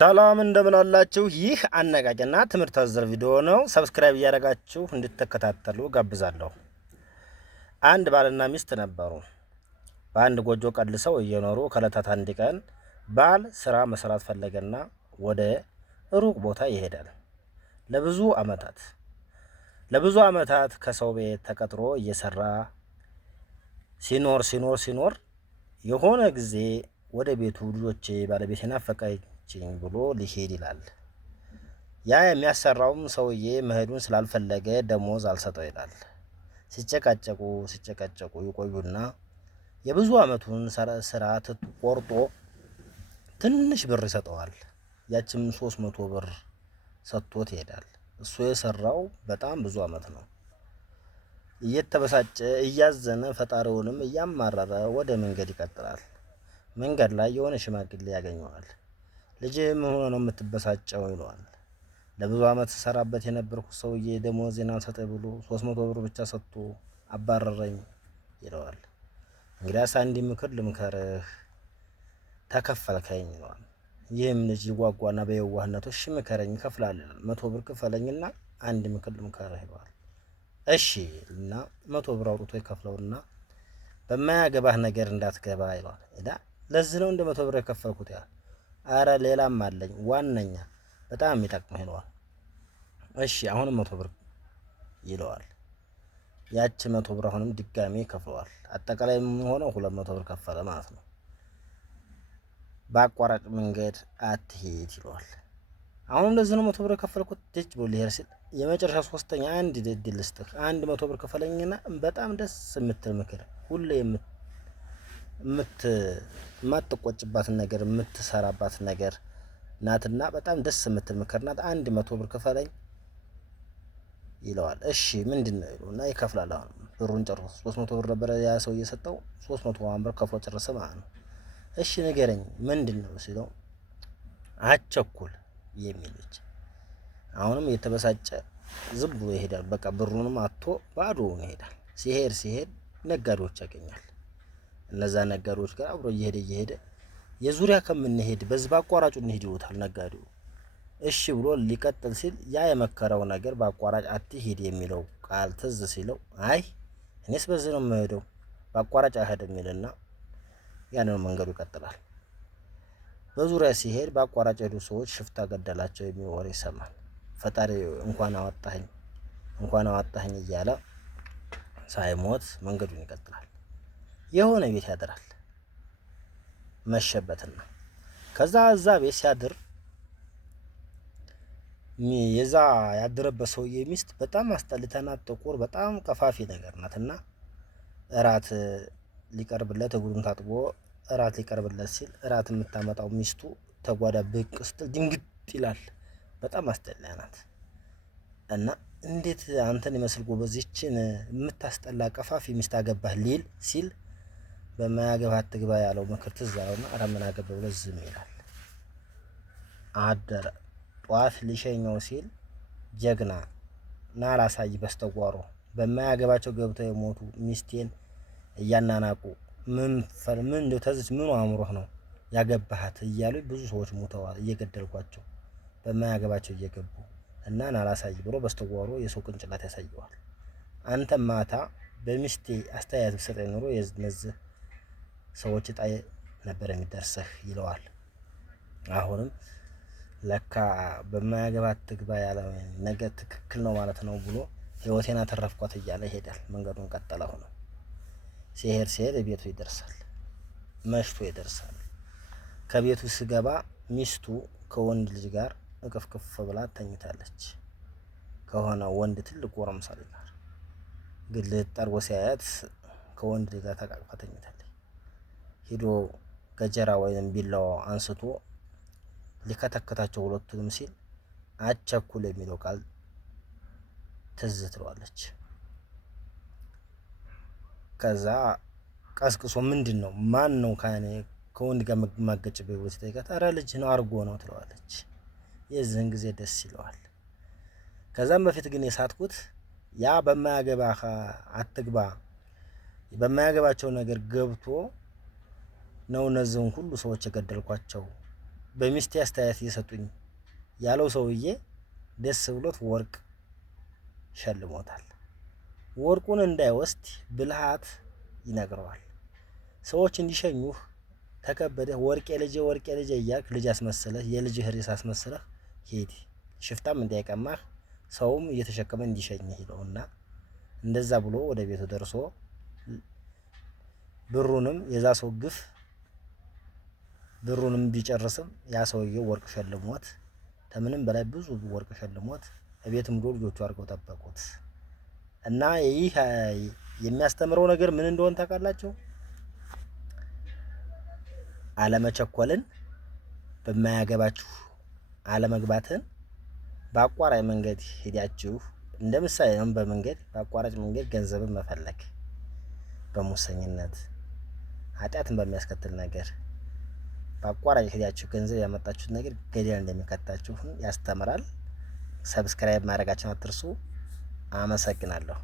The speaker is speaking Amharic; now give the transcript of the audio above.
ሰላም እንደምን አላችሁ? ይህ አነቃቂና ትምህርት አዘል ቪዲዮ ነው። ሰብስክራይብ እያደረጋችሁ እንድትከታተሉ ጋብዛለሁ። አንድ ባልና ሚስት ነበሩ። በአንድ ጎጆ ቀልሰው እየኖሩ ከዕለታት አንድ ቀን ባል ስራ መስራት ፈለገና ወደ ሩቅ ቦታ ይሄዳል። ለብዙ ዓመታት ከሰው ቤት ተቀጥሮ እየሰራ ሲኖር የሆነ ጊዜ ወደ ቤቱ ልጆቼ ባለቤቴ ናፈቀችኝ ብሎ ሊሄድ ይላል። ያ የሚያሰራውም ሰውዬ መሄዱን ስላልፈለገ ደሞዝ አልሰጠው ይላል። ሲጨቃጨቁ ይቆዩና የብዙ ዓመቱን ስራ ቆርጦ ትንሽ ብር ይሰጠዋል። ያችም 300 ብር ሰጥቶት ይሄዳል። እሱ የሰራው በጣም ብዙ ዓመት ነው። እየተበሳጨ እያዘነ ፈጣሪውንም እያማረረ ወደ መንገድ ይቀጥላል። መንገድ ላይ የሆነ ሽማግሌ ያገኘዋል። ልጅ ምን ሆነ ነው የምትበሳጨው? ይለዋል። ለብዙ ዓመት ሰራበት የነበርኩት ሰውዬ ደሞዜን አልሰጠኝ ብሎ 300 ብር ብቻ ሰጥቶ አባረረኝ ይለዋል። እንግዲያስ አንድ ምክር ልምከርህ፣ ተከፈልከኝ ይለዋል። ይህም ልጅ ይጓጓና በየዋህነቱ እሺ ምከረኝ እከፍላለሁ፣ 100 ብር ክፈለኝና አንድ ምክር ልምከርህ ይለዋል። እሺ እና 100 ብር አውጥቶ ይከፍለውና በማያገባህ ነገር እንዳትገባ ይለዋል። ለዚህ ነው እንደ 100 ብር የከፈልኩት ያ? አረ ሌላም አለኝ ዋነኛ በጣም የሚጠቅመው ይለዋል። እሺ አሁንም 100 ብር ይለዋል። ያቺ 100 ብር አሁንም ድጋሜ ከፍለዋል። አጠቃላይ ሆነው 200 ብር ከፈለ ማለት ነው። በአቋራጭ መንገድ አትሄድ ይለዋል። አሁንም ለዚህ ነው 100 ብር የከፈልኩት ድጅ ብሎ ሊሄድ ሲል የመጨረሻ ሶስተኛ አንድ እድል ልስጥህ፣ 100 ብር ክፈለኝና በጣም ደስ የምትል ምክር ሁሌ የማትቆጭባትን ነገር የምትሰራባትን ነገር ናትና በጣም ደስ የምትል ምክር ናት፣ 100 ብር ክፈለኝ ይለዋል። እሺ ምንድነው ይሉና ይከፍላል። አሁን ብሩን ጨርሶ 300 ብር ነበር ያ ሰው እየሰጠው 300 ብር ከፍሎ ጨረሰ ማለት ነው። እሺ ንገረኝ ምንድነው ሲለው አቸኩል የሚል ልጅ አሁንም የተበሳጨ ዝም ብሎ ይሄዳል። በቃ ብሩንም አጥቶ ባዶውን ይሄዳል። ሲሄድ ነጋዴዎች ያገኛል። እነዛ ነጋዴዎች ጋር አብሮ እየሄደ የዙሪያ ከምንሄድ በዚህ በአቋራጩ እንሄድ ይሉታል ነጋዴው። እሺ ብሎ ሊቀጥል ሲል ያ የመከረው ነገር በአቋራጭ አትሄድ የሚለው ቃል ትዝ ሲለው አይ እኔስ በዚህ ነው የምሄደው በአቋራጭ አይሄድም ይልና ያንን መንገዱ ይቀጥላል። በዙሪያ ሲሄድ በአቋራጭ ሄዱ ሰዎች ሽፍታ ገደላቸው የሚል ወሬ ይሰማል። ፈጣሪ እንኳን አወጣኸኝ እያለ ሳይሞት መንገዱን ይቀጥላል። የሆነ ቤት ያድራል። መሸበትና ከዛ እዛ ቤት ሲያድር የዛ ያደረበት ሰውዬ ሚስት በጣም አስጠልተና ጥቁር በጣም ቀፋፊ ነገር ናትና እራት ሊቀርብለት እግሩን ታጥቦ እራት ሊቀርብለት ሲል እራት የምታመጣው ሚስቱ ተጓዳ ብቅ ስትል ድንግጥ ይላል። በጣም አስጠላያ ናት እና እንዴት አንተን ይመስል ጎበዝችን የምታስጠላ ቀፋፊ ሚስት አገባህ ሊል ሲል በማያገባ አትግባ ያለው ምክር ትዝ አለውና ኧረ ምን አገባው ብሎ ዝም ይላል። አደረ። ጧት ሊሸኘው ሲል ጀግና ና ላሳይ በስተጓሮ በማያገባቸው ገብተው የሞቱ ሚስቴን እያናናቁ ምን እንደው ተዝች ምን አእምሮህ ነው ያገባሃት እያሉ ብዙ ሰዎች ሞተዋል እየገደልኳቸው በማያገባቸው እየገቡ እና ና ላሳይ ብሎ በስተጓሮ የሰው ቅንጭላት ያሳየዋል። አንተ ማታ በሚስቴ አስተያየት ብትሰጠኝ ኖሮ የነዚህ ሰዎች ጣይ ነበር የሚደርሰህ ይለዋል። አሁንም ለካ በማያገባት ትግባ ያለ ነገር ትክክል ነው ማለት ነው ብሎ ህይወቴን አተረፍኳት እያለ ይሄዳል። መንገዱን ቀጠለው ነው። ሲሄድ ቤቱ ይደርሳል። መሽቶ ይደርሳል። ከቤቱ ሲገባ ሚስቱ ከወንድ ልጅ ጋር እቅፍቅፍ ብላ ተኝታለች። ከሆነ ወንድ ትልቅ ጎረምሳ ልጅ ጋር ግልጥ አድርጎ ሲያያት ከወንድ ልጅ ጋር ተቃቅፋ ተኝታለች። ሄዶ ገጀራ ወይም ቢላዋ አንስቶ ሊከተከታቸው ሁለቱንም ሲል አቸኩል የሚለው ቃል ትዝ ትለዋለች። ከዛ ቀስቅሶ ምንድነው ማን ነው ከወንድ ጋር ማገጭ በይወት ሲጠይቃት ኧረ ልጅ ነው አርጎ ነው ትለዋለች። የዚህን ጊዜ ደስ ይለዋል። ከዛም በፊት ግን የሳትኩት ያ በማያገባህ አትግባ በማያገባቸው ነገር ገብቶ ነው እነዚህን ሁሉ ሰዎች የገደልኳቸው በሚስቴ አስተያየት እየሰጡኝ ያለው ሰውዬ ደስ ብሎት ወርቅ ሸልሞታል። ወርቁን እንዳይወስድ ብልሃት ይነግረዋል። ሰዎች እንዲሸኙህ ተከበደህ ወርቄ ልጄ እያልክ ልጅ አስመስለህ የልጅህ ሬስ አስመስለህ ሂድ። ሽፍታም እንዳይቀማህ ሰውም እየተሸከመ እንዲሸኝህ ይለውና እንደዛ ብሎ ወደ ቤቱ ደርሶ ብሩንም የዛ ሰው ግፍ ብሩንም ቢጨርስም ያ ሰውዬው ወርቅ ሸልሞት ከምንም በላይ ብዙ ወርቅ ሸልሞት እቤትም ዶ ልጆቹ አድርገው ጠበቁት። እና ይህ የሚያስተምረው ነገር ምን እንደሆነ ታውቃላችሁ? አለመቸኮልን፣ በማያገባችሁ አለመግባትን፣ በአቋራጭ መንገድ ሄዳችሁ እንደ ምሳሌ ነው። በመንገድ በአቋራጭ መንገድ ገንዘብን መፈለግ በሙሰኝነት ኃጢአትን በሚያስከትል ነገር በአቋራጭ ሄዳችሁ ገንዘብ ያመጣችሁት ነገር ገደል እንደሚከታችሁ ያስተምራል። ሰብስክራይብ ማድረጋችሁን አትርሱ። አመሰግናለሁ።